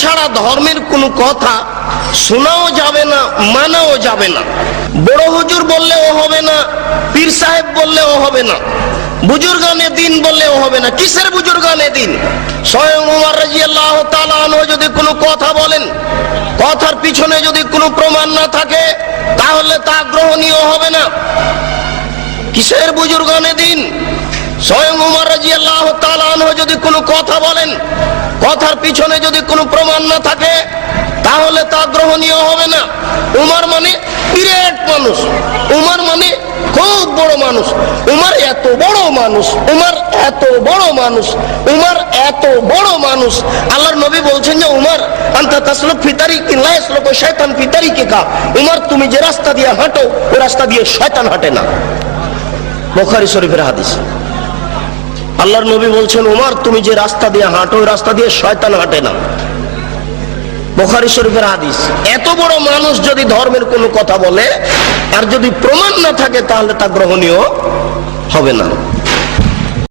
ছাড়া ধর্মের কোনো কথা শোনাও যাবে না, মানাও যাবে না। বড় হুজুর বললেও হবে না, পীর সাহেব বললেও হবে না, বুজুর্গানে দিন বললেও হবে না। কিসের বুজুর্গানে দিন? স্বয়ং উমর রাদিয়াল্লাহু তাআলা আনহু যদি কোনো কথা বলেন, কথার পিছনে যদি কোনো প্রমাণ না থাকে, তাহলে তা গ্রহণীয় হবে না। কিসের বুজুর্গানে দিন? স্বয়ং উমর রাদিয়াল্লাহু তাআলা আনহু যদি কোনো কথা বলেন, কথার পিছনে যদি কোনো প্রমাণ না থাকে, তাহলে তা গ্রহণীয় হবে না। উমর মানে বিরাট মানুষ, উমর মানে খুব বড় মানুষ, উমর এত বড় মানুষ, উমর এত বড় মানুষ, উমর এত বড় মানুষ। আল্লাহর নবী বলছেন যে উমর আনতা তাসলুক ফি তারিকিন লা ইয়াসলুকু শাইতান ফি তারিকিকা। উমর তুমি যে রাস্তা দিয়ে হাঁটো, ওই রাস্তা দিয়ে শয়তান হাঁটে না। বুখারী শরীফের হাদিস। আল্লাহর নবী বলছেন উমর তুমি যে রাস্তা দিয়ে হাঁটো, ওই রাস্তা দিয়ে শয়তান হাঁটে না। বুখারী শরীফের হাদিস। এত বড় মানুষ যদি ধর্মের কোনো কথা বলে আর যদি প্রমাণ না থাকে, তাহলে তা গ্রহণীয় হবে না।